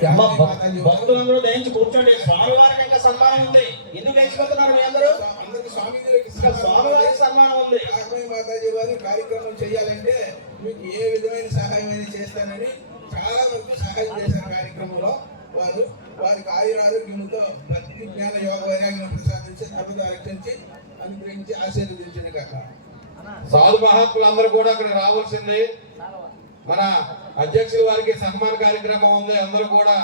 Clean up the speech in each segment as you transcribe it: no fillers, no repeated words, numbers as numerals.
భక్తులందరూ దయించి కూర్చోండి. స్వామివారికి ఇంకా సన్మానం ఉంది. ఎందుకు లేచిపోతున్నారు మీ అందరూ? స్వామివారికి సన్మానం ఉంది. మాతాజీ వారి కార్యక్రమం చేయాలంటే మీకు ఏ విధమైన సహాయం అయినా చేస్తానని చాలా వరకు సహాయం చేశారు. కార్యక్రమంలో వారికి ఆయురారోగ్యముతో భక్తి జ్ఞాన యోగ వైరాగ్యం ప్రసాదించి సర్వదా రక్షించి అనుగ్రహించి ఆశీర్వదించిన కాక. సాధు మహాత్ములందరూ కూడా అక్కడ రావాల్సింది. మన అధ్యక్షుల వారికి సన్మాన కార్యక్రమం ఉంది. అందరూ కూడా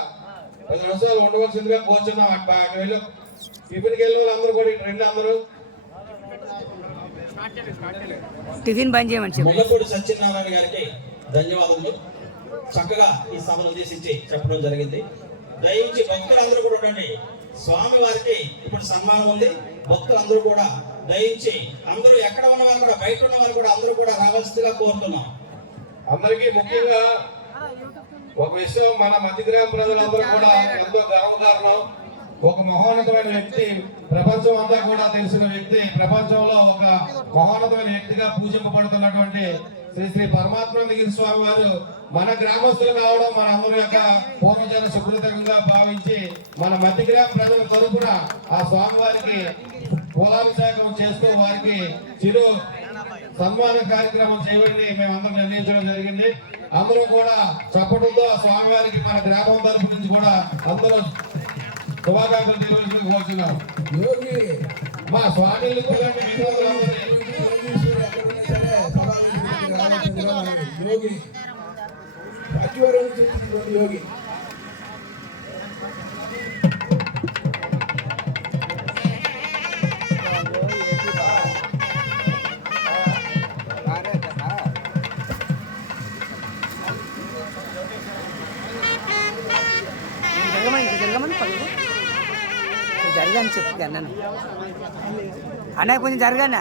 10 నిమిషాలు ఉండవలసిందిగా కూర్చున్నాం. అక్కడ వెళ్ళి టిఫిన్కి వెళ్ళిన వాళ్ళందరూ కూడా ఇటు రండి. అందరూ టిఫిన్ బంద్ చేయమని ముల్లపూడి సత్యనారాయణ గారికి ధన్యవాదములు. చక్కగా ఈ సభను ఉద్దేశించి చెప్పడం జరిగింది. దయించి భక్తులందరూ కూడా ఉండండి. స్వామి వారికి ఇప్పుడు సన్మానం ఉంది. భక్తులందరూ కూడా దయించి అందరూ ఎక్కడ ఉన్న వాళ్ళు కూడా బయట ఉన్న వాళ్ళు కూడా అందరూ కూడా రావాల్సిందిగా కోరుతున్నాం. అందరికీ ముఖ్యంగా ఒక విషయం, మన మధ్యగ్రామ ప్రజలందరూ కూడా ఎంతో గర్వకారణం. ఒక మహోన్నతమైన వ్యక్తి, ప్రపంచం అంతా కూడా తెలిసిన వ్యక్తి, ప్రపంచంలో ఒక మహోన్నతమైన వ్యక్తిగా పూజింపబడుతున్నటువంటి శ్రీ శ్రీ పరమాత్మానందగిరి స్వామి వారు మన గ్రామస్తులు కావడం మన అందరి యొక్క పూర్వజన సుకృతంగా భావించి మన మధ్యగ్రామ ప్రజల తరపున ఆ స్వామి వారికి పూలాభిషేకం చేస్తూ వారికి చిరు సన్మాన కార్యక్రమం చేయబడి మేమందరం నిర్ణయించడం జరిగింది. అందరూ కూడా చప్పటితో స్వామివారికి మన గ్రామం తరపు నుంచి కూడా అందరూ శుభాకాంక్షలు తెలియజేసుకుని కోరుతున్నాం. మా స్వామిని యోగి జరగని చెప్పు అన్నాను అన్న కొంచెం జరగన్నా.